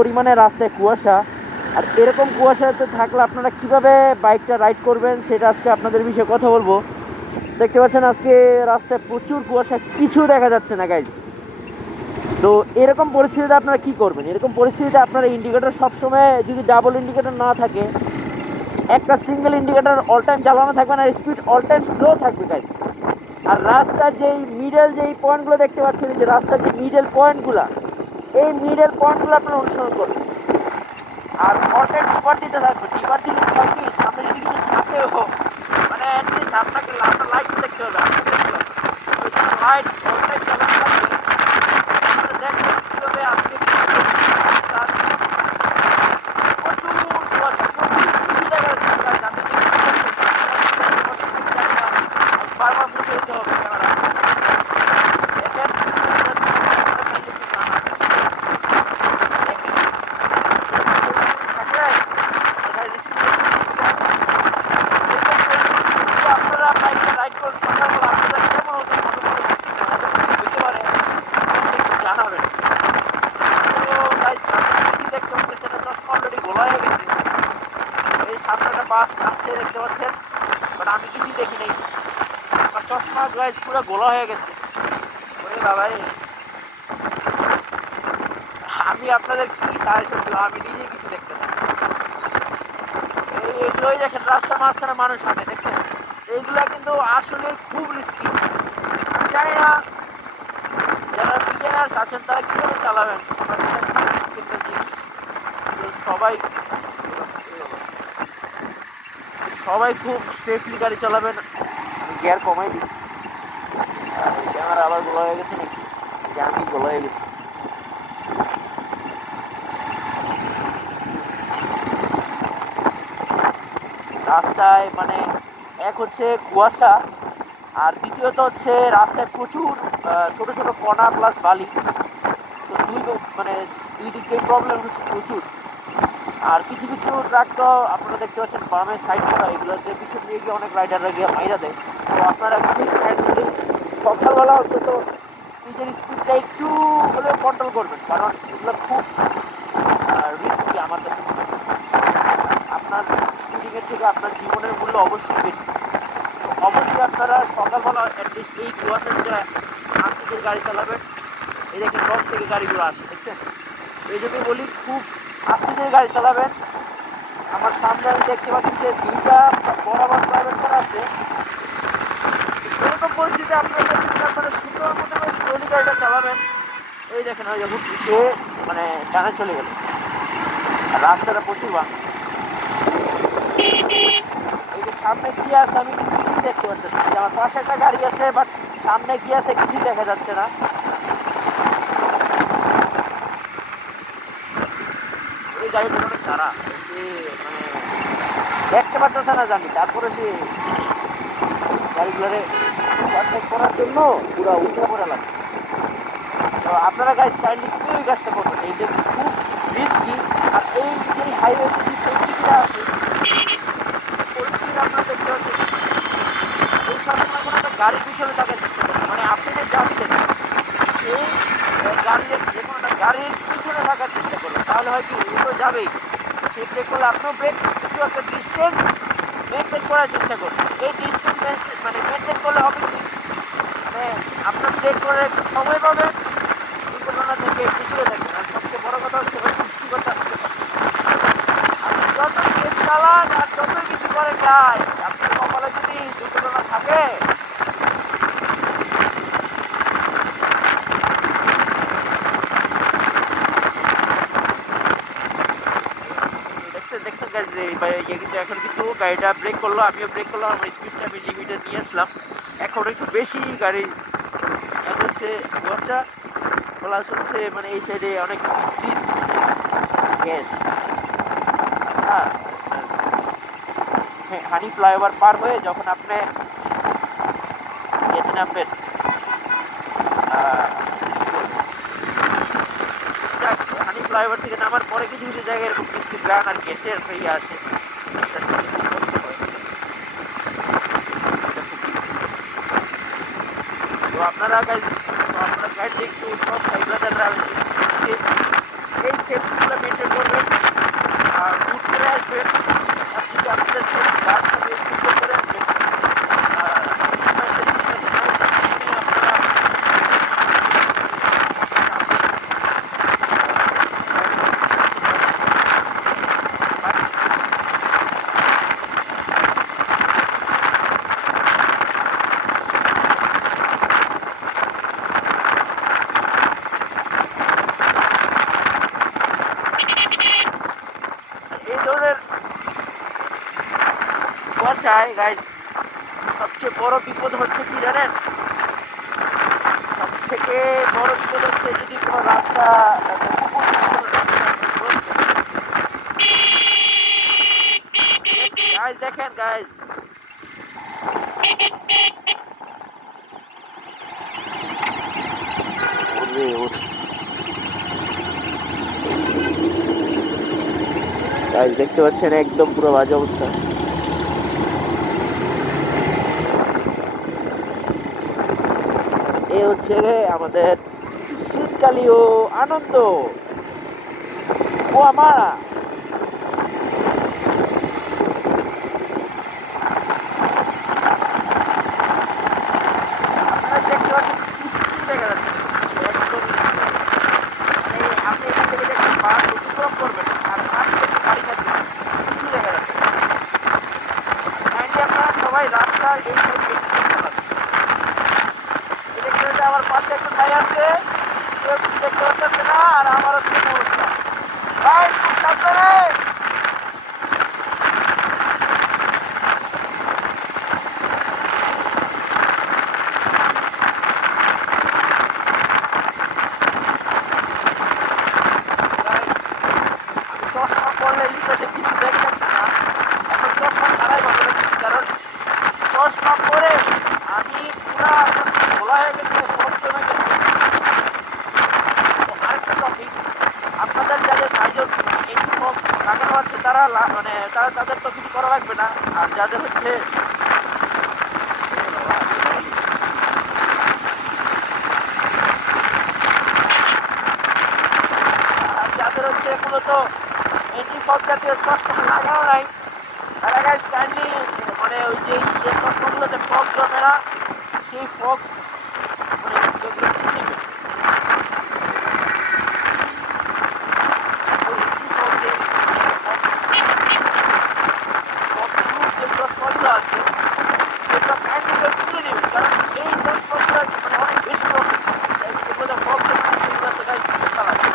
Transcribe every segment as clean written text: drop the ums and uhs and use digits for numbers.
পরিমাণে রাস্তায় কুয়াশা, আর এরকম কুয়াশাতে থাকলে আপনারা কিভাবে বাইকটা রাইড করবেন সেটা আজকে আপনাদের বিষয়ে কথা বলবো। দেখতে পাচ্ছেন আজকে রাস্তায় প্রচুর কুয়াশা, কিছু দেখা যাচ্ছে না গাইজ। তো এরকম পরিস্থিতিতে আপনারা কি করবেন? এরকম পরিস্থিতিতে আপনারা ইন্ডিকেটর সবসময়, যদি ডাবল ইন্ডিকেটর না থাকে, একটা সিঙ্গেল ইন্ডিকেটর অল টাইম জ্বালানো থাকবে না, স্পিড অল টাইম স্লো থাকবে গাইজ। আর রাস্তার যেই মিডল যেই পয়েন্টগুলো দেখতে পাচ্ছেন, যে রাস্তার যে মিডল পয়েন্টগুলো, এই মিডল পয়েন্টগুলো আপনারা অনুসরণ করবেন। আর অল টাইম টিপার দিতে থাকবে। টিপার দিলে হয় কি, সামনে যদি কিছু থাকেও মানে অ্যাটলিস্ট আপনাকে আপনার লাইট দেখতে হবে, আপনার দেখতে হবে লাইট অল টাইম জ্বালানো থাকবে। আপনারা দেখবেন কীভাবে আজকে প্রচুর কুয়াশা, প্রচুর কিছু জায়গায় যাতে বারবার মুছে দিতে হবে ক্যামেরা। দেখেন আপনারা বাইকটা রাইড করেন সকালবেলা, আপনারা কেমন হতে পারে জানাবেন। তো তাই সামনে কিছু দেখতে পাচ্ছেন, এটা চশমা অলরেডি গোলা হয়ে গেছে। এই সামনে একটা বাস আসছে দেখতে পাচ্ছেন, বাট আমি কিছুই দেখি নাই। আমার চশমা গাইজ পুরো গোলা হয়ে গেছে। ওরে বাবাই, আমি আপনাদের কি সাজেশন দিব, আমি নিজে কিছু দেখতে পাই। এইগুলোই দেখেন, রাস্তার মাঝখানে মানুষ হাঁটে দেখছেন, এইগুলা কিন্তু আসলে খুব রিস্কি। জানি না যারা বিগিনার্স আছেন তারা কীভাবে চালাবেন, জিনিস। তো সবাই খুব সেফলি গাড়ি চালাবেন। গিয়ার কমাই দিই, ক্যামেরা আবার গোলা হয়ে গেছে নাকি, আমি গোলা হয়ে গেছি। রাস্তায় মানে এক হচ্ছে কুয়াশা, আর দ্বিতীয়ত হচ্ছে রাস্তায় প্রচুর ছোট ছোট কণা প্লাস বালি। তো দুই দিক দিয়ে প্রবলেম হচ্ছে প্রচুর। আর কিছু কিছু ট্রাক তো আপনারা দেখতে পাচ্ছেন বামে সাইড করা, এগুলোতে পিছন দিয়ে গিয়ে অনেক রাইডাররা গিয়ে মাইরা দেয়। তো আপনারা প্লিজ কাইন্ডলি সকালবেলা অন্তত নিজের স্পিডটা একটু হলেও কন্ট্রোল করবেন, কারণ এগুলো খুব রিস্কি আমার কাছে মনে হয়। আপনার স্পিডিংয়ের থেকে আপনার জীবনের মূল্য অবশ্যই বেশি। তো অবশ্যই আপনারা সকালবেলা অ্যাটলিস্ট এই কুয়াশার ভিতরে আস্তে গাড়ি চালাবেন। এই দেখেন রথ থেকে গাড়িগুলো আসে দেখছেন, এই জন্যই বলি খুব আস্তে ধীরে গাড়ি চালাবেন। আমার সামনে আমি দেখতে পাচ্ছি যে দুইটা বরাবর প্রাইভেট কার আছে। এরকম পরিস্থিতিতে আপনারা সুন্দর মতো করে স্লোলি গাড়িটা চালাবেন। এই দেখেন ওই যখন সে মানে ডানে চলে গেল, আর রাস্তাটা প্রচুর ভাঙা। এই যে সামনে কি আছে আমি কিন্তু কিছুই দেখতে পাচ্ছি, আমার পাশে একটা গাড়ি আছে, বাট সামনে কি আছে কিছুই দেখা যাচ্ছে না। এই গাড়িটা অনেক খারা, সে মানে দেখতে পারতেছে না জানি, তারপরে সে গাড়িগুলোরে ওভারটেক করার জন্য পুরো উঠে পড়ে লাগছে। তো আপনারা গাইজ কাইন্ডলি কেউ এই কাজটা করবেন, এই যে খুব রিস্কি। আর এই যে হাইওয়ে যে সেফটিটা আছে, পরিস্থিতি আপনারা দেখতে পাচ্ছেন, এই সবসময় কোনো একটা গাড়ির পিছনে থাকার চেষ্টা করবেন। মানে আপনি যে যাচ্ছেন সেই গাড়ির যে কোনো একটা গাড়ির পিছনে থাকার চেষ্টা করবেন, তাহলে হয় কি ও তো যাবেই, সে ব্রেক করলে আপনিও ব্রেক, কিন্তু একটা ডিস্টেন্স মেনটেন করার চেষ্টা করবেন। এই ডিস্টেন্স মানে মেনটেন করলে হবে কি, মানে আপনার ব্রেক করার একটু সময় পাবেন, দুর্ঘটনা থেকে একটু দূরে থাকবেন। আর সবচেয়ে বড় কথা হচ্ছে ওই সৃষ্টিকর্তা আপনাকে আপনি যত সেফ চালান আর যতই কিছু করেন যায়, আপনার কপালে যদি দুর্ঘটনা থাকে, দেখছেন গাইজ কিন্তু এখন কিন্তু গাড়িটা ব্রেক করলো, আমিও ব্রেক করলাম, আমার স্পিডটা আমি লিমিটে নিয়ে আসলাম। এখন একটু বেশি গাড়ি এখন হচ্ছে কুয়াশা প্লাস হচ্ছে মানে এই সাইডে অনেক স্লিপ গ্যাস। আচ্ছা, হানি ফ্লাইওভার পার হয়ে যখন আপনি ইয়েতে নামবেন, হানি ফ্লাইওভার থেকে নামার পরে কিছু কিছু জায়গায় এরকম বৃষ্টি গ্রান আর গ্যাসের ইয়ে আছে, তো আপনারা গাইড একটু সব ভাই ব্রাদাররা এই সেফটিগুলো মেনটেন করবেন আর হুট করে আসবেন আর যদি আপনাদের সেফ গার্ড থাকে সুন্দর করে আসবেন আর আপনারা এই ধরনের কুয়াশায় গাইজ সবচেয়ে বড় বিপদ হচ্ছে কি জানেন? সব থেকে বড় বিপদ হচ্ছে যদি কোনো রাস্তা গাইজ দেখেন গাইজ গাইজ দেখতে পাচ্ছেন একদম পুরো বাজে অবস্থা। এ হচ্ছে আমাদের শীতকালীয় আনন্দ কুয়ামারা। আপনারা দেখতে পাচ্ছেন কিচ্ছু দেখা যাচ্ছে না, কিচ্ছু একদমই না। মানে আপনি এখান থেকে দেখবেন বাস অতিক্রম করবেন আর পানি দেখতে গাড়ি যাচ্ছে না, কিছু দেখা যাচ্ছে না। কাইন্ডলি আপনারা সবাই রাস্তার এই সাইডে দেখতে পাচ্ছেন আমার পাশে একটা ভাই আছে, কেউ কিছু দেখতে পাচ্ছে না আর আমারও সেম অবস্থা। ভাই খুব সাবধানে। চশমা পরলে লিখে কিছু দেখতেছে না, এখন চশমা ছাড়াই ভালো লাগছে কারণ চশমা পরে আমি পুরা খোলা হয়ে গেছে, ফোন জমে গেছে। তো আরেকটা টপিক, আপনাদের যাদের ভাইজন একটু ফোন লাগানো আছে তারা মানে তাদের তো কিছু করা লাগবে না, আর যাদের হচ্ছে মূলত এন্টি-ফগ জাতীয় চশমা লাগানো নাই তারা গাইজ কাইন্ডলি মানে ওই যে চশমাগুলোতে ফগ জমে না সেই ফগ মানে যেগুলো নেবে যে চশমাগুলো আছে সেগুলো কাইন্ডলি তুলে নেবে কারণ এই চশমাগুলো মানে অনেক বেশি যেগুলো ফগ জমে সেগুলোতে গাইজ মশা লাগে।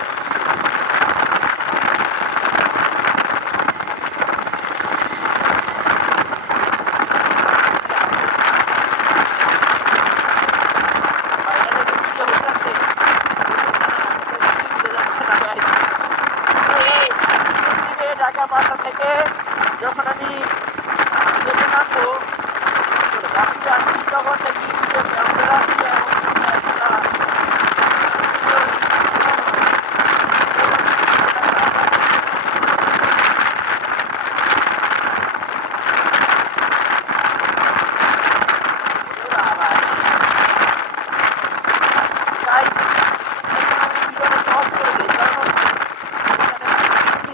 ঢাকা বাসা থেকে যখন আমি ট্রেনে নামবো রাত্রে আসছি তখন দেখি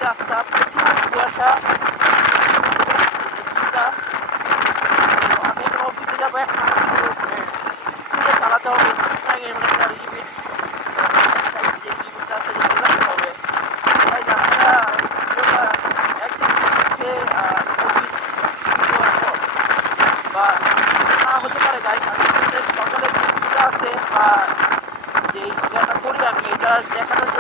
রাস্তা প্রচুর কুয়াশা। আমি এখন অফিসে যাবো, এখন স্পিডে চালাতে হবে, মানে একটা লিমিট যে লিমিটটা আছে সেটা রাখতে হবে। তাই আপনারা একদম হচ্ছে অফিস বা না হতে পারে গাইজ আমি সকালে যেটা আছে বা যে ইয়েটা করি আমি এটা দেখানোর